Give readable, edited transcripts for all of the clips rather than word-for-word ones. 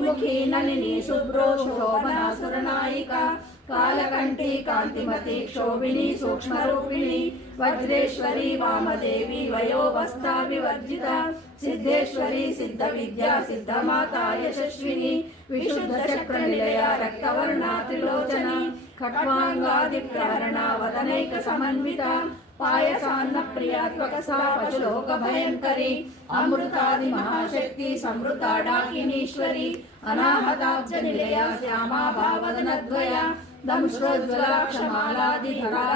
सुमुखी नलिनी शुभ्रो शोभना सुरनायिका कालकंठी कांतिमती क्षोभिनी सूक्ष्मरूपिणी वज्रेश्वरी वामदेवी वयोवस्था विवर्जिता सिद्धेश्वरी सिद्ध विद्या सिद्धमाता यशस्विनी विशुद्ध चक्र निलया रक्तवर्णा त्रिलोचना खट्वांगादिप्रहरणा वदनैक समन्विता पायसान्न प्रियात्वकसा पशुलोक भयंकरी अमृतादि महाशक्ति समृता डाकिनीश्वरी अनाहताब्ज निलया श्यामा भावदनद्वया दंश्रोज्ज्वलाक्षमालादिधरा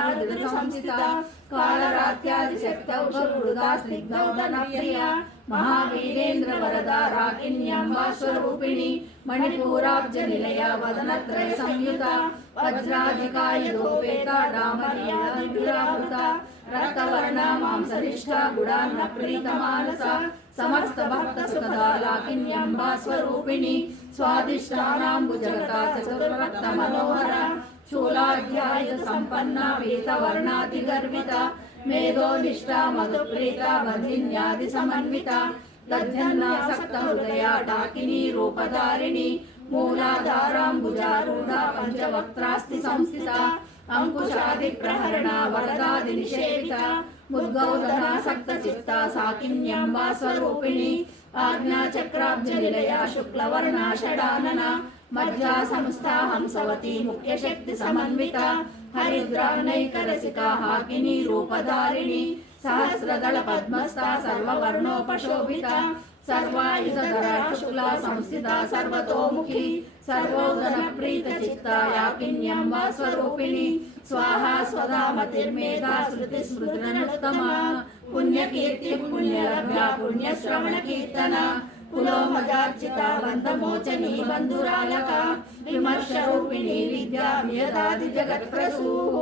संस्थिता कालरात्यादिशक्तौषधृदा स्निग्धौदनप्रिया महावीरेन्द्र वरदा राकिन्यम्बा स्वरूपिणी मणिपूराब्ज निलया वदनत्रय संयुता वज्राधिकायुधोपेता डामर्यादिभिरावृता रक्तवर्णा मांसनिष्ठा गुडान्न प्रीतमानसा समस्त भक्त सुखदा लाकिन्यम्बा स्वरूपिणी स्वादिष्टानाम्बुजगता चतुर्भक्त मनोहरा शूलाध्याय संपन्ना पीतवर्णातिगर्विता मेधोनिष्ठा मधुप्रीता वन्दिन्यादि समन्विता दध्यन्नासक्त हृदया डाकिनी रूपधारिणी मूलाधाराम्बुजारूढा पंचवक्त्रास्ति संस्थिता अंकुशादि प्रहरणा वरदादि निषेविता मुद्गौधनासक्त चित्ता साकिन्यम्बा स्वरूपिणी आज्ञा चक्राब्ज निलया शुक्लवर्णा षडानना मज्जा संस्था हंसवती मुख्य शक्ति समन्विता हरिद्रानैकरसिका हाकिनी रूपधारिणी सहस्रदल पद्मस्था सर्ववर्णोपशोभिता सर्वायुधधरा शुक्ला संस्थिता सर्वतोमुखी सर्वोदन प्रीत चित्ता याकिन्यम्बा स्वरूपिणी स्वाहा स्वधा मतिर्मेधा श्रुति स्मृतिरनुत्तमा पुण्यकीर्ति पुण्यलभ्या पुण्यश्रवण कीर्तना कुलोमजार्चिता बन्धमोचनी बन्धुरालका विमर्शरूपिणी विद्या वियदादि जगत्प्रसूः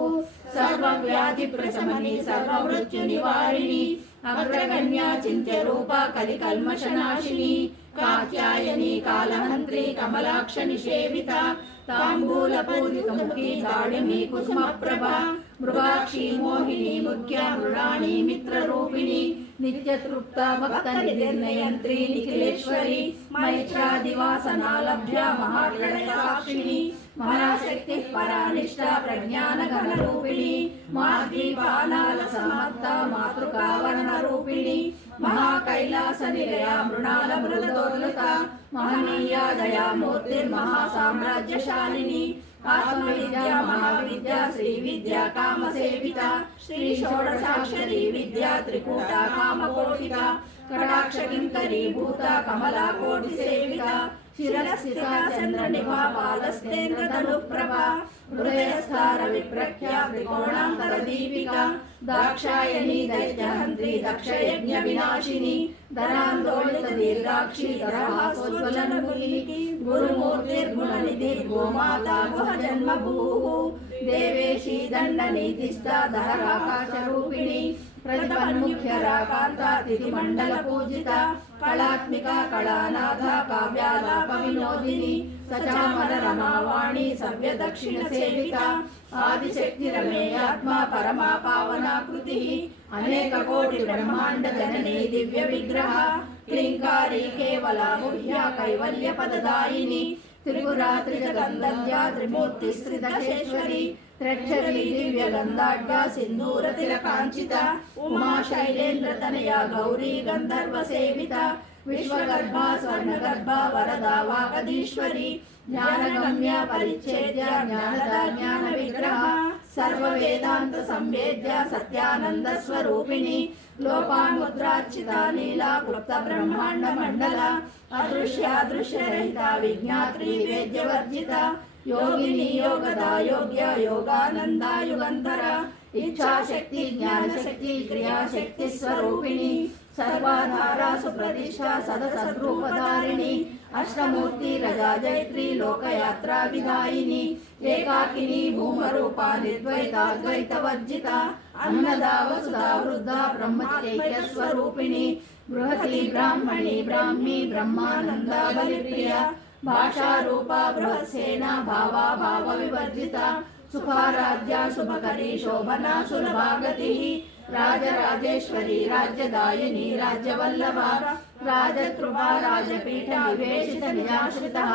सर्वव्याधि प्रशमनी सर्वमृत्युनिवारिणी अग्रगण्या चिन्त्यरूपा कलिकल्मषनाशिनी कात्यायनी कालहन्त्री कमलाक्ष निषेविता ताम्बूलपूरितमुखी दाडिमी कुसुमप्रभा मृगाक्षी मोहिनी मुख्या मृणानी मित्ररूपिणी नित्यतृप्ता भक्तनिर्नयन्त्री निखिलेश्वरी मैत्रादिवासना लभ्या महाप्रलयसाक्षिणी महाशक्तिः परानिष्ठा प्रज्ञानघनरूपिणी माद्रीपानालसमत्ता मातृकावर्णरूपिणी महाकैलासनिलया मृणालमृदोल्लता महनीया दयामूर्तिर्महासाम्राज्यशालिनी आत्मविद्या महाविद्या श्रीविद्या कामसेविता श्री षोडशाक्षरी विद्या त्रिकूटा कामकोटिका कटाक्ष किंकरी भूता कमला कोटि सेविता शिरस्थिता चंद्रनिभा बालस्तेन्द्र तनुप्रभा हृदयस्था रविप्रख्या त्रिकोणांतर दीपिका दाक्षायणी दैत्यहंत्री दक्षयज्ञ विनाशिनी धनांदोलित दीर्घाक्षी दरहासोज्ज्वलनमुखी गुरुमूर्तिर्गुणनिधि गोमाता गुह जन्मभूः देवेशी दण्डनीतिस्था धराकाशरूपिणी प्रतिपन्मुख्यरा कांता तिथिमण्डल पूजिता कलात्मिका कलानाथा काव्यालाप विनोदिनी सचामर रमावाणी सव्य दक्षिण सेविता आदिशक्ति रमेयात्मा परमा पावना कृतिः अनेक कोटि ब्रह्मांड जननी दिव्य विग्रह क्लींकारी केवला मुह्या कैवल्य पददायिनी त्रिपुरा त्रिजगन्धर्या त्रिमूर्तिस्त्रिदशेश्वरी त्र्यक्षरी दिव्य गंधाढ्या सिंदूर तिलकांचिता उमा शैलेन्द्र तनया गौरी गंधर्व सेविता विश्वगर्भा स्वर्णगर्भा वरदा वागधीश्वरी ज्ञानगम्या परिच्छेद्या ज्ञानदा ज्ञान विग्रह सर्व वेदांत संवेद्या सत्यानंद स्वरूपिणी लोपामुद्रार्चिता लीला क्लुप्त ब्रह्मांड मंडला अदृश्यादृश्य रहिता विज्ञात्री वेद्य वर्जिता योगिनी योगदा योग्य योगानंदा युगंधरा इच्छा शक्ति ज्ञान शक्ति क्रिया शक्ति स्वरूपिणी सर्वाधारा सुप्रतिष्ठा सदसद्रूपधारिणी अष्टमूर्ति रजा जयत्री लोकयात्रा विदायिनी एकाकिनी भूमरूपा निर्द्वैताद्वैत वर्जिता अन्नदा वसुधा वृद्धा ब्रह्मचैक्य स्वरूपिणी बृहती ब्राह्मणी ब्राह्मी ब्रह्मानंदा बलिप्रिया भाषा रूपा बृहत्सेना भावा भाव विवर्जिता सुखाराध्या शुभकरी शोभना सुलभागतिः राजराजेश्वरी राज्यदायिनी राज्यवल्लभा राजकृपा राजपीठ निवेशित निजाश्रितः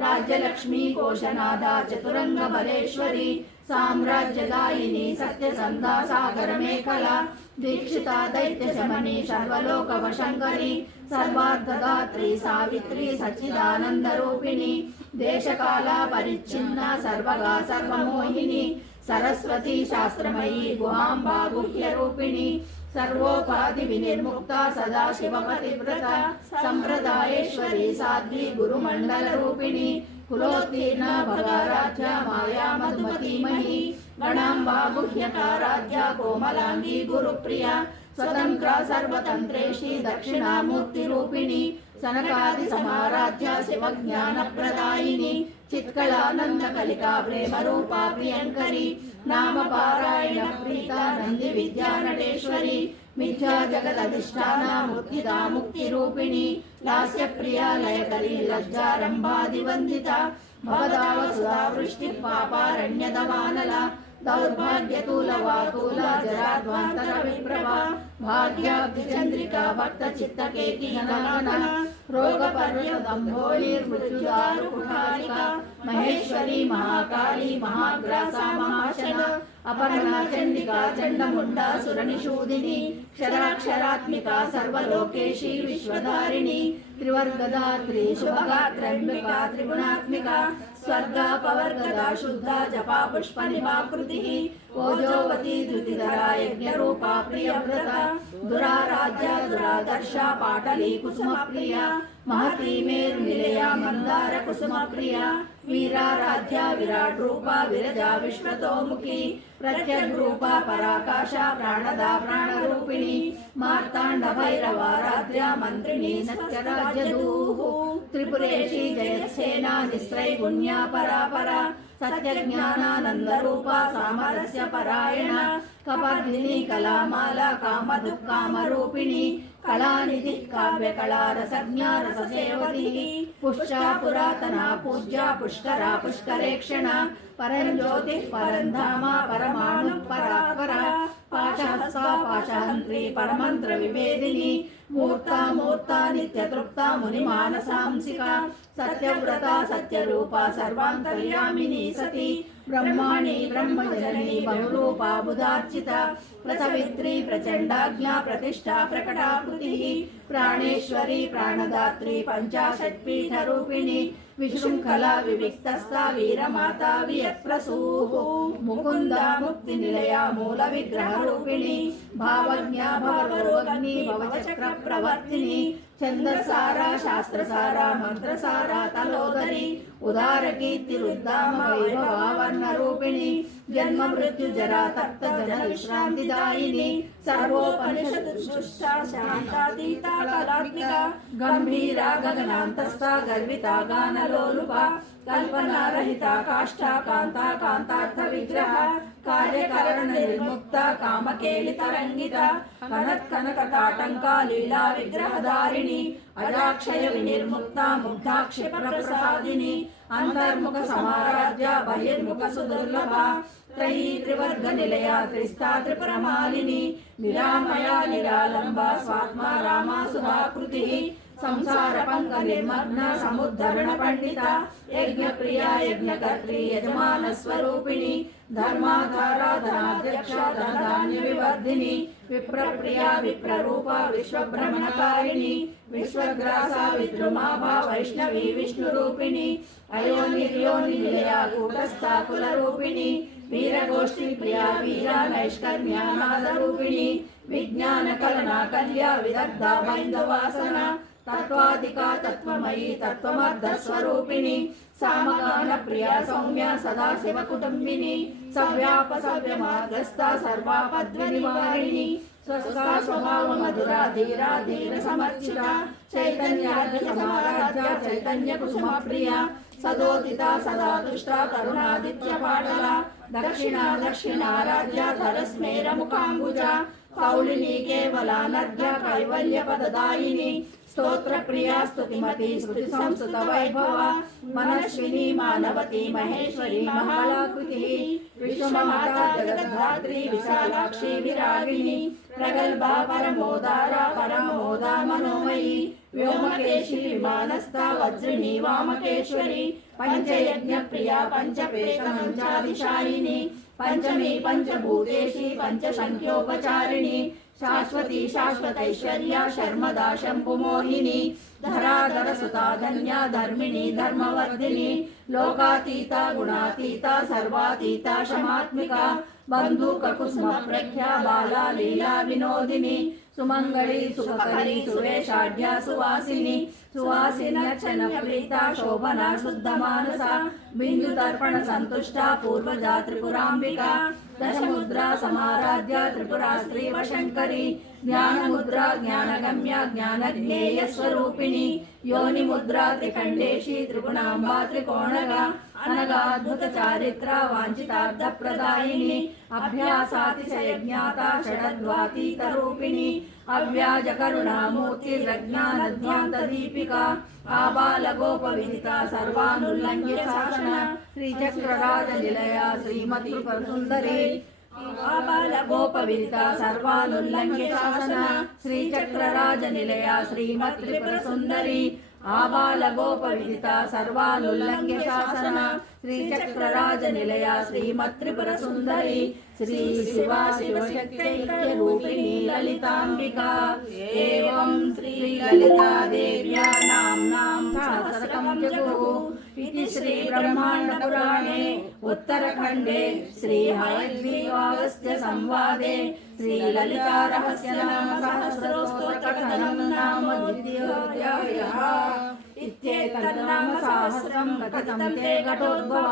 राज्यलक्ष्मी कोशनादा चतुरंगबलेश्वरी साम्राज्यदायिनी सत्यसन्धा सागरमेखला दीक्षिता दैत्यशमनी सर्वलोकवशङ्करी सर्वार्थदात्री सावित्री सच्चिदानन्दरूपिणी देशकाला परिच्छिन्ना सर्वगा सर्वमोहिनी सरस्वती शास्त्रमयी गुहाम्बा गुह्यरूपिणी सर्वोपाधि विनिर्मुक्ता सदा शिवपतिव्रता संप्रदायेश्वरी साध्वी गुरुमंडल रूपिणी कुलोत्तीर्णा भगाराध्या माया मधुमतीमही गणाम्बा गुह्यकाराध्या कोमलांगी गुरुप्रिया स्वतंत्रा सर्वतंत्रेशी दक्षिणामूर्तिरूपिणी सनकादि समाराध्या शिवज्ञानप्रदायिनी चित्कलानंदकलिका प्रेमरूपा प्रियंकरी नाम पारायण प्रीता नंदी विद्या नटेश्वरी मिथ्या जगदधिष्ठाना मुक्तिदा मुक्तिरूपिणी लास्य प्रिया लयकरी लज्जारंभादिवंदिता भवदावसुधा वृष्टि पापारण्यदवानला दौर्भाग्यतूलवातूला जराध्वांतर विप्रभा भाग्याब्धिचंद्रिका भक्त चित्तकेकी गणना रोगपर्यदम्भोलिर्मृत्युदारुकुठारिका महेश्वरी महाकाली महाग्रासा महाशना अपर्णा चंडिका चंडमुंडा सुरनिषूदिनी क्षराक्षरात्मिका सर्वलोकेशी विश्वधारिणी त्रिवर्गदात्री शुभगात्रंबिका त्रिगुणात्मिका स्वर्गापवर्गदा शुद्धा जपा पुष्पनिभाकृतिः ओजोवती धृतिधरा यज्ञरूपा प्रियव्रता दुराराध्या दुरादर्शा पाटली कुसुमप्रिया महती मेरुनिलया मंदार कुसुमप्रिया वीराराध्या विराट रूपा विरजा विश्वतोमुखी प्रत्यग्रूपा पराकाशा प्राणदा प्राणरूपिणी मार्तांड भैरवाराध्या मंत्रिणी सत्यराज्यदूः त्रिपुरेशी जयसेना निस्त्रैगुण्या परापरा सत्यज्ञानानंद रूपा सामरस्य परायणा कपर्दिनी कलामाला कामदुःकामरूपिणी कलानिधि काव्यकला रसज्ञा रससेवती पुष्टा पुरातना पूज्या पुष्करा पुष्करेक्षणा परंज्योतिः परंधामा परमाणु परात्परा पाशहस्ता पाशहन्त्री परमंत्र विभेदिनी मूर्ता मूर्ता नित्यतृप्ता मुनिमानसांसिका सत्यव्रता सत्यरूपा सर्वान्तर्यामिनी सती ब्रह्माणी ब्रह्मजननी बहुरूपा बुधार्चिता प्रसवित्री प्रचंडाज्ञा प्रतिष्ठा प्रकटाकृतिः प्राणेश्वरी प्राणदात्री पंचाशत्पीठरूपिणी विशृंखला विविक्तस्था वीरमाता वियत्प्रसूः मुकुंदा मुक्तिनिलया मूलविग्रहरूपिणी भावज्ञा भवरोगिनी भवचक्र प्रवर्तिनी छंदसारा शास्त्रसारा मंत्रसारा तलोदरी उदारकीर्तिरुद्धाम वैभवावर्णरूपिणी जन्म मृत्यु जरा तप्त जन विश्रांतिदायिनी सर्वोपनिषदुष्टा शांतातीता कलात्मिका गंभीरा गगनांतस्था गर्विता गानलोलुपा कल्पना रहिता काष्ठा कांता कांतार्थ विग्रह कार्यकरण निर्मुक्ता कामकेलितरंगिता कनक कनकताटंका लीला विग्रहधारिणी अजाक्षय विनिर्मुक्ता मुग्धाक्षिप प्रसादिनी अंतर्मुख समाराध्या बहिर्मुख सुदुर्लभा त्रयी त्रिवर्ग निलया त्रिस्ता त्रिपुरमालिनी निरामया निरालंबा स्वात्मा रामा सुधाकृतिः संसार पंक निर्मग्न समुद्धरण पंडिता यज्ञ प्रिया यज्ञकर्त्री यजमान स्वरूपिणी धर्माधारा धनाध्यक्षा धनधान्य विवर्धिनी विप्रप्रिया विप्ररूपा विश्वभ्रमणकारिणी विश्वग्रासा विद्रुमाभा वैष्णवी विष्णुरूपिणी अयोनिर्योनि निलया कूटस्था कुलरूपिणी वीरगोष्ठी प्रिया वीरा नैष्कर्म्यानादरूपिणी विज्ञान कलना कल्या विदग्धा बैन्दवासना तत्वादिका तत्वमयी तत्वमर्ध स्वरूपिणी सामगान प्रिया सौम्या सदा शिव कुटुंबिनी सव्याप सव्यमार्गस्था सर्वापद्व निवारिणी स्वस्ता स्वभाव मधुरा धीरा धीर समर्चिता चैतन्यार्थ समाराध्या चैतन्य कुसुम प्रिया सदोदिता सदा दुष्टा करुणादित्य पाटला दक्षिणा दक्षिणाराध्या धरस्मेर मुखाम्बुजा కౌలిని కేవలానర్ఘ్య కైవల్య పదదాయిని స్తోత్ర ప్రియా స్తుతిమతి శ్రుతి సంస్కృత వైభవ మనస్విని మానవతి మహేశ్వరి మహాలాకృతి విశ్వమాతా జగద్ధాత్రి విశాలాక్షి విరాగిణి ప్రగల్భా పరమోదారా పరమోదా మనోమయీ వ్యోమకేశి విమానస్థ వజ్రిణి వామకేశ్వరి పంచయజ్ఞ ప్రియా పంచపేతమంచాదిశాయిని పంచమి పంచభూతేషి పంచసంఖ్యోపచారిణి శాశ్వతి శాశ్వతైశ్వర్య శర్మదా శంభుమోహిని ధరాధర సుతా ధన్య ధర్మిణి ధర్మవర్ధిని లోకాతీత గుణాతీత సర్వాతీత శమాత్మిక బంధుక కుసుమ ప్రఖ్యా బాలా లీలా వినోదిని సుమంగళి సుఖకరి సురేషాఢ్య సువాసిని సువాసినచ్చన ప్రీత శోభన శుద్ధ మానస బిందు తర్పణ సంతుష్ట పూర్వజా త్రిపురాంబిక దశముద్రా సమారాధ్య త్రిపురా శ్రీవ శంకరి జ్ఞానముద్రా జ్ఞానగమ్య జ్ఞానజ్ఞేయ స్వరూపిణి యోని ముద్రా త్రికండేశి త్రిగుణాంబా త్రికోణగా అనగా అద్భుత చారిత్ర వాంఛితార్థ ప్రదాయిని అభ్యాసాతిశయజ్ఞాత షడద్వాతీత రూపిణి అవ్యాజ కరుణామూర్తి రజ్ఞానధ్యాంత దీపిక ఆబాల గోప విదిత సర్వానుల్లంఘ్య శాసన శ్రీచక్రరాజ నిలయ శ్రీమత్కృప సుందరి ఆబాల గోప విదిత సర్వానుల్లంఘ్య శాసన శ్రీచక్రరాజ నిలయ శ్రీమత్కృప సుందరి ఆబాల గోప విదిత సర్వానుల్లంఘ్య శాసన శ్రీచక్రరాజ నిలయ శ్రీమత్రిపుర సుందరి శ్రీ శివా శివశక్తైక్య రూపిణి లలితాంబికా ఏవం శ్రీ లలితా దేవ్యా నామ్నాం సహస్రకం జగుః ఇతి శ్రీ బ్రహ్మాండ పురాణే ఉత్తరఖండే శ్రీ హయగ్రీవాగస్త్య సంవాదే శ్రీ లలితా రహస్య నామ సహస్రస్తోత్ర కథనం నామ ద్వితీయోధ్యాయః ఇత్యేతన్నామ సహస్రం కథితం తే ఘటోద్భవ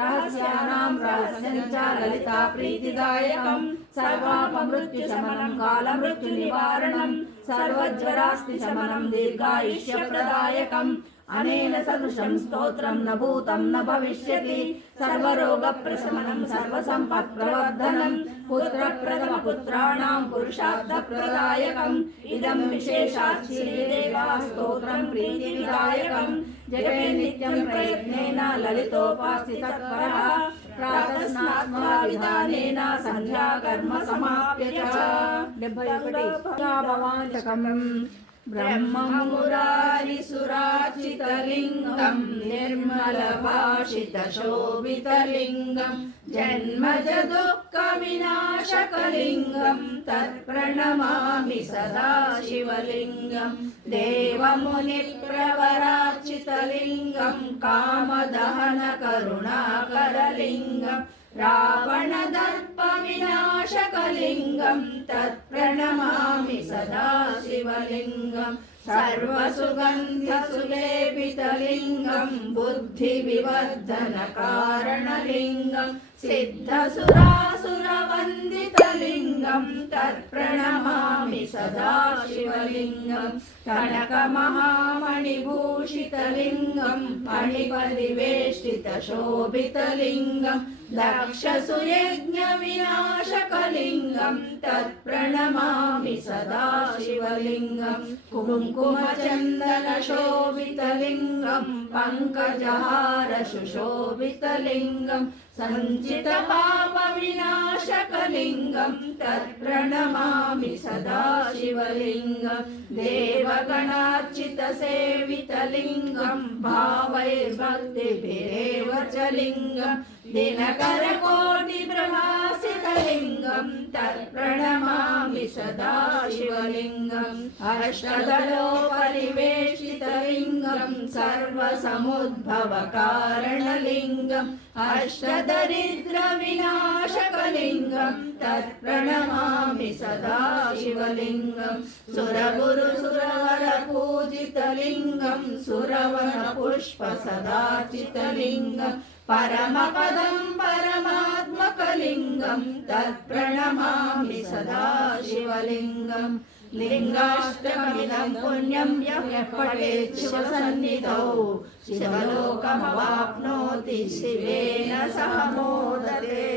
రహస్యానాం రహస్యం చ లలితా ప్రీతిదాయకం సర్వాపమృత్యు శమనం కాలమృత్యు నివారణం సర్వజ్వరాస్తి శమనం దీర్ఘాయుష్య ప్రదాయకం అనేన సదృశం స్తోత్రం న భూతం న భవిష్యతి సర్వరోగ ప్రశమనం సర్వసంపత్ ప్రవర్ధనం పుత్రప్రథమ పుత్రాణాం పురుషార్థ ప్రదాయకం ఇదం విశేషాత్ శ్రీదేవా స్తోత్రం ప్రీతి విదాయకం జపే నిత్యం ప్రయత్నేన లలితోపాస్తి తత్పరః ప్రాతస్నాత్మా విధానేన సంధ్యా కర్మ సమాప్య చ 71 భవాంతకం ब्रह्ममुरारिसुरार्चितलिङ्गं निर्मलभाषितशोभितलिङ्गं जन्मजदुःखविनाशकलिङ्गं तत्प्रणमामि सदा शिवलिङ्गं देवमुनिप्रवरार्चितलिङ्गं कामदहनकरुणाकरलिङ्गं रावणदर्पविनाशकलिङ्गं तत्प्रणमामि सदा शिवलिङ्गं सर्वसुगन्धसुलेपितलिङ्गं बुद्धिविवर्धनकारणलिङ्गं सिद्धसुरासुरवन्दितलिङ्गं तत्प्रणमामि सदा शिवलिङ्गं कनकमहामणिभूषितलिङ्गं मणिपरिवेष्टितशोभितलिङ्गं दक्षसुयज्ञविनाशकलिङ्गं तत्प्रणमामि सदा शिवलिङ्गं कुङ्कुमचन्दनशोभितलिङ्गं पङ्कजहारशुशोभितलिङ्गं सञ्चितपापविनाशकलिङ्गं तत्प्रणमामि सदा शिवलिङ्गं देवगणार्चितसेवितलिङ्गं भावैर्भक्तिभिरेव च लिङ्गं दिनकरकोटिप्रभासितलिङ्गं तत्प्रणमामि सदा शिवलिङ्गम् अष्टदलोपरिवेष्टितलिङ्गं सर्वसमुद्भवकारणलिङ्गम् अष्टदरिद्रविनाशकलिङ्गं तत्प्रणमामि सदा शिवलिङ्गं सुरगुरुसुरवरपूजितलिङ्गं सुरवनपुष्पसदार्चितलिङ्गं परमपदं परमात्मकलिङ्गं तत्प्रणमामि सदा शिवलिङ्गं लिङ्गाष्टकमिदं पुण्यं यः पठेत् शिवसन्निधौ शिवलोकमवाप्नोति शिवेन सह मोदते।